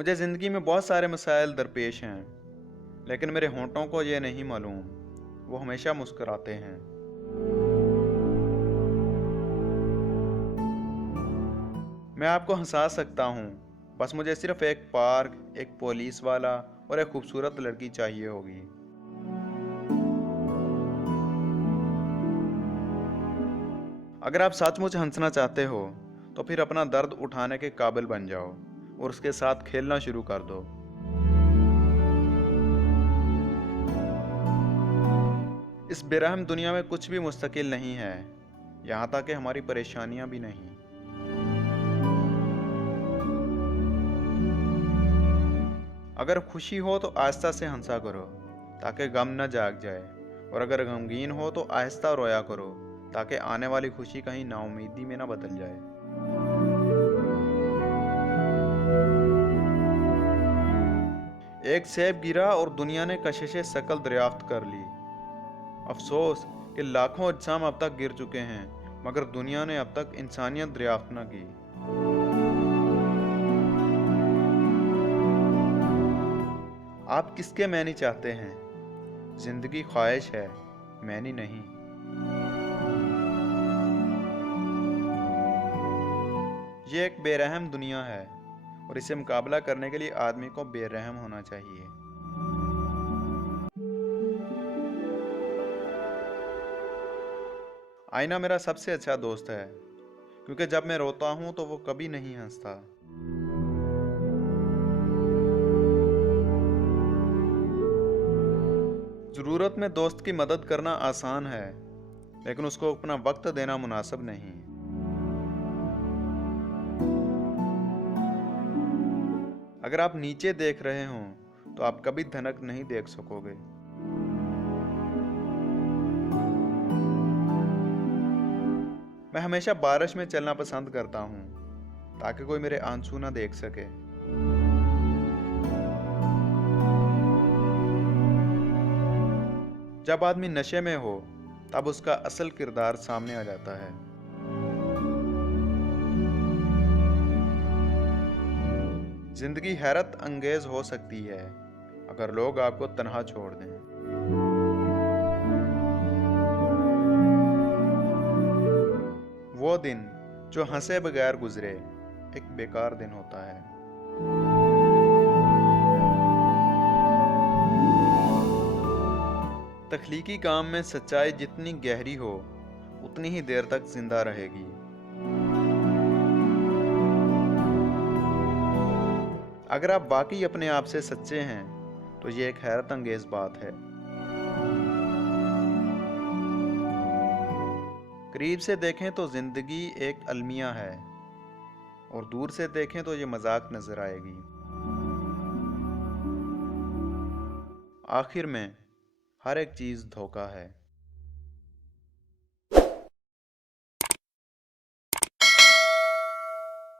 मुझे ज़िंदगी में बहुत सारे मसाइल दरपेश हैं, लेकिन मेरे होंठों को ये नहीं मालूम, वो हमेशा मुस्कुराते हैं। मैं आपको हंसा सकता हूँ, बस मुझे सिर्फ एक पार्क, एक पुलिस वाला और एक खूबसूरत लड़की चाहिए होगी। अगर आप सचमुच हंसना चाहते हो, तो फिर अपना दर्द उठाने के काबिल बन जाओ और उसके साथ खेलना शुरू कर दो। इस बेरहम दुनिया में कुछ भी मुस्तकिल नहीं है, यहाँ तक कि हमारी परेशानियां भी नहीं। अगर खुशी हो तो आहिस्ता से हंसा करो, ताकि गम न जाग जाए, और अगर गमगीन हो तो आहिस्ता रोया करो, ताकि आने वाली खुशी कहीं नाउमीदी में न बदल जाए। एक सेब गिरा और दुनिया ने कशिशे शकल दरियाफ्त कर ली। अफसोस कि लाखों अजसाम अब तक गिर चुके हैं, मगर दुनिया ने अब तक इंसानियत दरियाफ्त न की। आप किसके मैनी चाहते हैं? जिंदगी ख्वाहिश है, मैनी नहीं। ये एक बेरहम दुनिया है, और इसे मुकाबला करने के लिए आदमी को बेरहम होना चाहिए। आईना मेरा सबसे अच्छा दोस्त है, क्योंकि जब मैं रोता हूं तो वो कभी नहीं हंसता। ज़रूरत में दोस्त की मदद करना आसान है, लेकिन उसको अपना वक्त देना मुनासिब नहीं। अगर आप नीचे देख रहे हों, तो आप कभी धनक नहीं देख सकोगे। मैं हमेशा बारिश में चलना पसंद करता हूँ, ताकि कोई मेरे आंसू ना देख सके। जब आदमी नशे में हो, तब उसका असल किरदार सामने आ जाता है। जिंदगी हैरत अंगेज हो सकती है, अगर लोग आपको तन्हा छोड़ दें। वो दिन जो हंसे बगैर गुजरे, एक बेकार दिन होता है। तख्लीकी काम में सच्चाई जितनी गहरी हो, उतनी ही देर तक जिंदा रहेगी। अगर आप वाकई अपने आप से सच्चे हैं, तो ये एक हैरत अंगेज बात है। करीब से देखें तो जिंदगी एक अलमिया है, और दूर से देखें तो ये मजाक नजर आएगी। आखिर में हर एक चीज धोखा है।